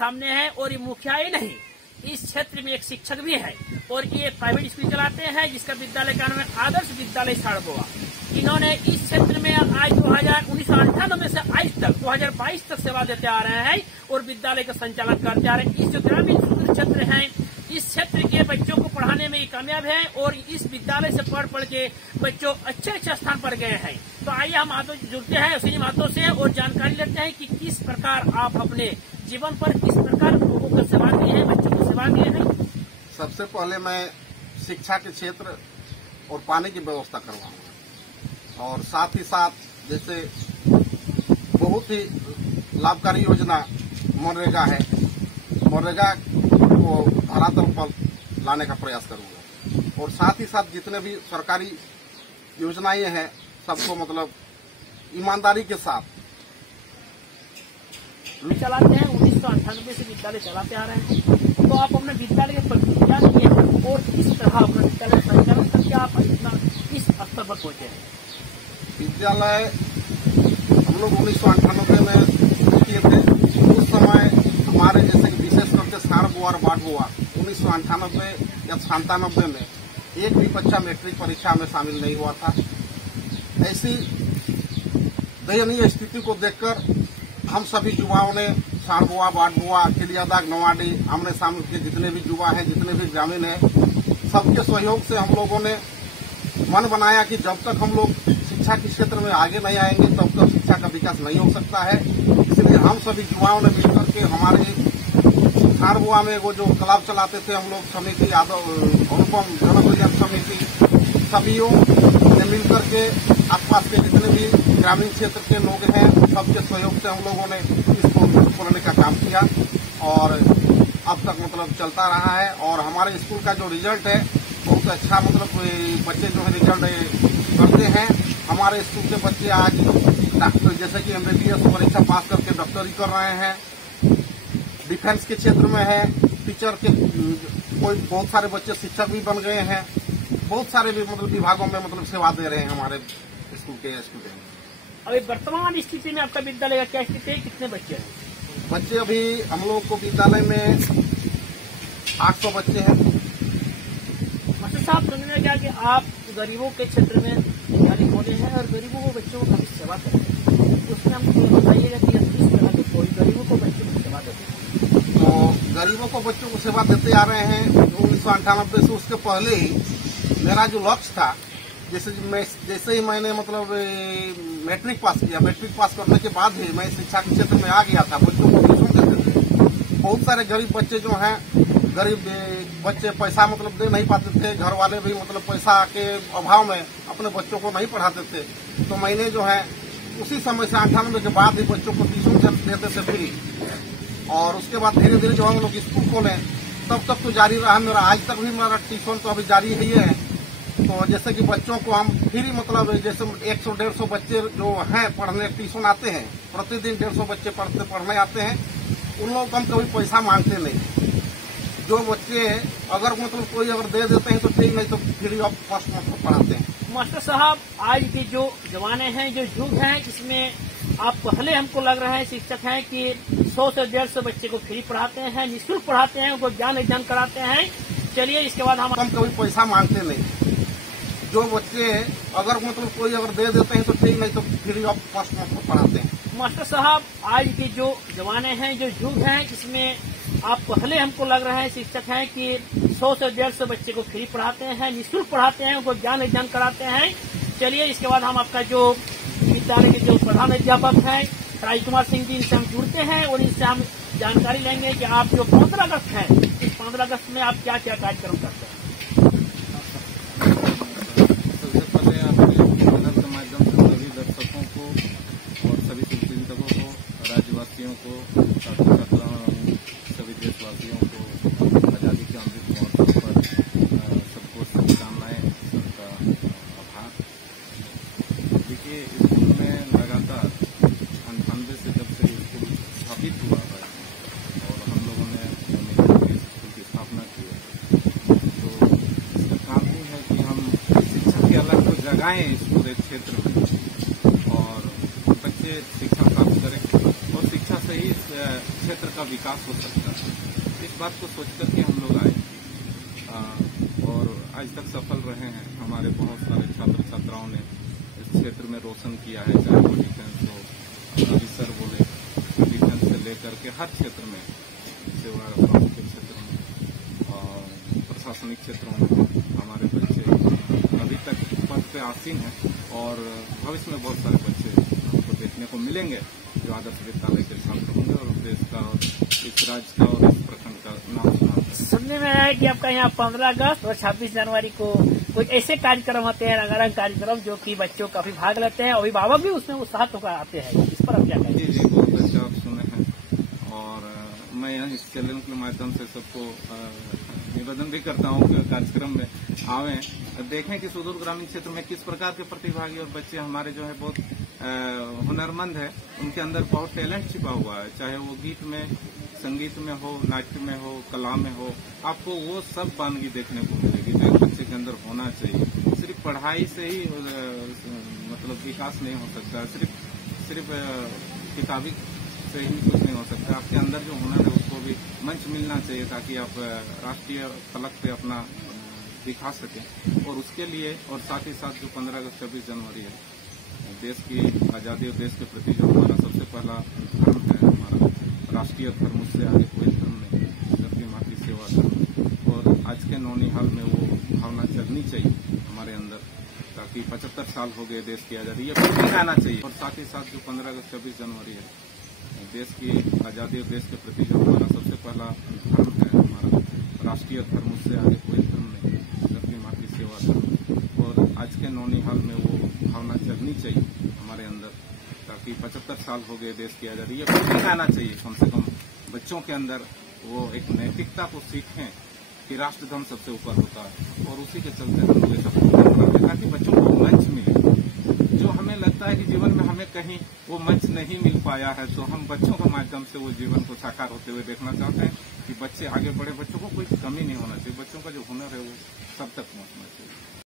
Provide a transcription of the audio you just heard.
सामने है और ये मुखिया ही नहीं, इस क्षेत्र में एक शिक्षक भी है और ये प्राइवेट स्कूल चलाते हैं जिसका विद्यालय का नाम है आदर्श विद्यालय साड़बोआ। इन्होंने इस क्षेत्र में आज 1998 से आज तक 2022 तक सेवा देते आ रहे हैं और विद्यालय का संचालन करते आ रहे हैं। इस जो ग्रामीण क्षेत्र है, इस क्षेत्र के बच्चों को पढ़ाने में कामयाब है और इस विद्यालय से पढ़ के बच्चों अच्छे स्थान पर गए हैं। तो आइए हम हाथों जुड़ते हैं उसी हाथों से और जानकारी लेते हैं कि किस प्रकार आप अपने जीवन पर किस प्रकार लोगों को सेवा दिए हैं, बच्चों को सेवा दिए हैं। सबसे पहले मैं शिक्षा के क्षेत्र और पानी की व्यवस्था करवाऊंगा और साथ ही साथ जैसे बहुत ही लाभकारी योजना मनरेगा है, मनरेगा को धरातल पर लाने का प्रयास करूंगा और साथ ही साथ जितने भी सरकारी योजनाएं हैं सबको मतलब ईमानदारी के साथ चलाते हैं। 1998 से विद्यालय चलाते आ रहे हैं, तो आप अपने विद्यालय के प्रतिक्रिया किए हैं और किस तरह अपना विद्यालय संचालन करके आप इतना इस स्तर पर पहुंचे हैं। विद्यालय हम लोग 1998 में किए थे। उस समय हमारे जैसे कि विशेष करके साड़बोआ और बाड़बोआ 1998 या 97 में एक भी बच्चा मैट्रिक परीक्षा में शामिल नहीं हुआ था। ऐसी दयनीय स्थिति को देखकर हम सभी युवाओं ने साड़बोआ, बाड़बोआ, खिलियादाग, नवाडी, आमने सामने के जितने भी युवा हैं, जितने भी ग्रामीण हैं, सबके सहयोग से हम लोगों ने मन बनाया कि जब तक हम लोग शिक्षा के क्षेत्र में आगे नहीं आएंगे तब तक शिक्षा का विकास नहीं हो सकता है। इसलिए हम सभी युवाओं ने मिलकर के हमारे साड़बोआ में वो जो क्लब चलाते थे हम लोग समिति अनुपम जनकल्याण समिति, सभीयों ने मिलकर के आसपास के जितने भी ग्रामीण क्षेत्र के लोग हैं सबके सहयोग से हम लोगों ने इसको खोलने का काम किया और अब तक मतलब चलता रहा है। और हमारे स्कूल का जो रिजल्ट है बहुत अच्छा, मतलब बच्चे जो है रिजल्ट करते हैं। हमारे स्कूल के बच्चे आज डॉक्टर जैसे कि MBBS परीक्षा पास करके डॉक्टरी कर रहे हैं, डिफेंस के क्षेत्र में है, टीचर के कोई बहुत सारे बच्चे शिक्षक भी बन गए हैं, बहुत सारे भी मतलब विभागों में मतलब सेवा दे रहे हैं हमारे स्कूल के स्टूडेंट। अभी वर्तमान स्थिति में आपका विद्यालय का क्या स्थिति है, कितने बच्चे हैं? बच्चे अभी हम लोग को विद्यालय में 800 बच्चे हैं। मास्टर साहब, सुनने में क्या कि आप गरीबों के क्षेत्र में विद्यालय खोले हैं और गरीबों को बच्चों को काफी सेवा करते हैं, तो उसमें हमको बताइएगा कि किस तरह के कोई गरीबों को बच्चों को सेवा देते हैं। तो गरीबों को बच्चों को सेवा देते आ रहे हैं 1998 से। उसके पहले ही मेरा जो लक्ष्य था, जैसे ही मैंने मतलब मैट्रिक पास किया, मैट्रिक पास करने के बाद ही मैं शिक्षा के क्षेत्र में आ गया था। बच्चों को ट्यूशन देते थे। बहुत सारे गरीब बच्चे जो हैं, गरीब बच्चे पैसा मतलब दे नहीं पाते थे, घर वाले भी मतलब पैसा के अभाव में अपने बच्चों को नहीं पढ़ाते थे। तो मैंने जो है उसी समय से 98 के बाद ही बच्चों को ट्यूशन देते थे फ्री। और उसके बाद धीरे धीरे जो हम लोग स्कूल खोले तब तक तो जारी रहा मेरा, आज तक भी मेरा ट्यूशन तो अभी जारी ही है। तो जैसे कि बच्चों को हम फ्री मतलब जैसे 100-150 बच्चे जो हैं पढ़ने ट्यूशन आते हैं, प्रतिदिन 150 बच्चे पढ़ने आते हैं, उन लोग हम कभी पैसा मांगते नहीं। जो बच्चे अगर मतलब कोई अगर दे देते हैं तो ठीक, नहीं तो फ्री ऑफ कॉस्ट मतलब पढ़ाते हैं। मास्टर साहब, आज के जो जमाने हैं, जो युग है, इसमें आप पहले हमको लग रहा है शिक्षक हैं कि 100 से 150 बच्चे को फ्री पढ़ाते हैं, निःशुल्क पढ़ाते हैं, उनको ज्ञान अर्जन कराते हैं। चलिए, इसके बाद हम कभी पैसा मांगते नहीं। जो बच्चे अगर मतलब कोई अगर दे देते हैं तो ठीक, नहीं तो फ्री ऑफ कॉस्ट मतलब पढ़ाते हैं। मास्टर साहब, आज के जो जमाने हैं, जो युग है, इसमें आप पहले हमको लग रहा है शिक्षक हैं कि 100 से 150 बच्चे को फ्री पढ़ाते हैं, निःशुल्क पढ़ाते हैं, उनको ज्ञान अर्जन कराते हैं। चलिए, इसके बाद हम आपका जो विद्यालय के जो प्रधान अध्यापक हैं राजकुमार सिंह जी, इनसे हम जुड़ते हैं और इनसे हम जानकारी लेंगे कि आप जो 15 अगस्त है, इस 15 अगस्त में आप क्या क्या कार्यक्रम करते हैं। सबसे पहले आपके चैनल के माध्यम से सभी दर्शकों को और सभी शुभचिंतकों को, राज्यवासियों को, छात्र छात्राओं, सभी देशवासियों को आजादी के अमृत महोत्सव पर सबको शुभकामनाएं, सबका आभार। देखिए, स्कूल में लगातार 98 से जब से स्कूल स्थापित हुआ है और हम लोगों ने स्कूल की स्थापना की है, तो इसका काम ही है कि हम शिक्षा की अलग को जगाएं इस पूरे क्षेत्र में और बच्चे शिक्षा प्राप्त करें और शिक्षा से ही क्षेत्र का विकास हो सकता है। इस बात को सोच करके हम लोग आए और आज तक सफल रहे हैं। हमारे बहुत सारे छात्र छात्राओं ने इस क्षेत्र में रोशन किया है, चाहे वो डिफेंस हो, अभी सर बोले डिफेंस से लेकर के हर क्षेत्र में, सेवा के क्षेत्र में और प्रशासनिक क्षेत्रों में हमारे बच्चे अभी तक पद पे आसीन हैं और भविष्य में बहुत सारे बच्चे हमको देखने को मिलेंगे जो आदर्श विद्यालय के छात्र होंगे और देश का और इस राज्य का और इस प्रखंड का नाम सुना। सुनने में आया है कि आपका यहाँ 15 अगस्त और 26 जनवरी को कुछ ऐसे कार्यक्रम होते हैं, रंगारंग कार्यक्रम, जो कि बच्चों काफी भाग लेते हैं, अभिभावक भी उसमें उत्साहित होकर आते हैं। इस पर आप क्या कहेंगे? जी, बहुत अच्छा आप सुने हैं और मैं यहाँ इस चैनल के माध्यम से सबको निवेदन भी करता हूँ कि कार्यक्रम में आवें, देखें कि सुदूर ग्रामीण क्षेत्र में किस प्रकार के प्रतिभागी और बच्चे हमारे जो है बहुत हुनरमंद है, उनके अंदर बहुत टैलेंट छिपा हुआ है, चाहे वो गीत में, संगीत में हो, नाट्य में हो, कला में हो, आपको वो सब वानगी देखने को मिलेगी जो बच्चे के अंदर होना चाहिए। सिर्फ पढ़ाई से ही मतलब विकास नहीं हो सकता, सिर्फ किताबी से ही कुछ नहीं हो सकता। आपके अंदर जो हुनर है उसको भी मंच मिलना चाहिए ताकि आप राष्ट्रीय फलक पे अपना दिखा सकें। और उसके लिए और साथ ही साथ जो 15 अगस्त 26 जनवरी है, देश की आज़ादी और देश के प्रति जो हमारा सबसे पहला धर्म है, हमारा राष्ट्रीय धर्म, उससे आगे कोई धर्म नहीं, धरती माँ की सेवा धर्म। और आज के नौनिहाल में वो भावना जगनी चाहिए हमारे अंदर ताकि 75 साल हो गए देश की आज़ादी, ये फिर आना चाहिए। और साथ ही साथ जो 15 अगस्त 26 जनवरी है, देश की आज़ादी और देश के प्रति जो हमारा सबसे पहला धर्म है, हमारा राष्ट्रीय धर्म, उससे आगे कोई धर्म नहीं, धरती माँ की सेवा धर्म। और आज के नौनिहाल में वो भावना जगनी चाहिए हमारे अंदर ताकि 75 साल हो गए देश की आज़ादी, ये फिर आना चाहिए कम से कम बच्चों के अंदर। वो एक नैतिकता को सीखें कि राष्ट्र धर्म सबसे ऊपर होता है और उसी के चलते हम लोग ऐसा प्रोग्राम करते हैं ताकि बच्चों को मंच मिले। जो हमें लगता है कि जीवन में हमें कहीं वो मंच नहीं मिल पाया है, तो हम बच्चों के माध्यम से वो जीवन को साकार होते हुए देखना चाहते हैं कि बच्चे आगे बढ़े, बच्चों को कोई कमी नहीं होना चाहिए, बच्चों का जो हुनर है वो सब तक पहुंचना चाहिए।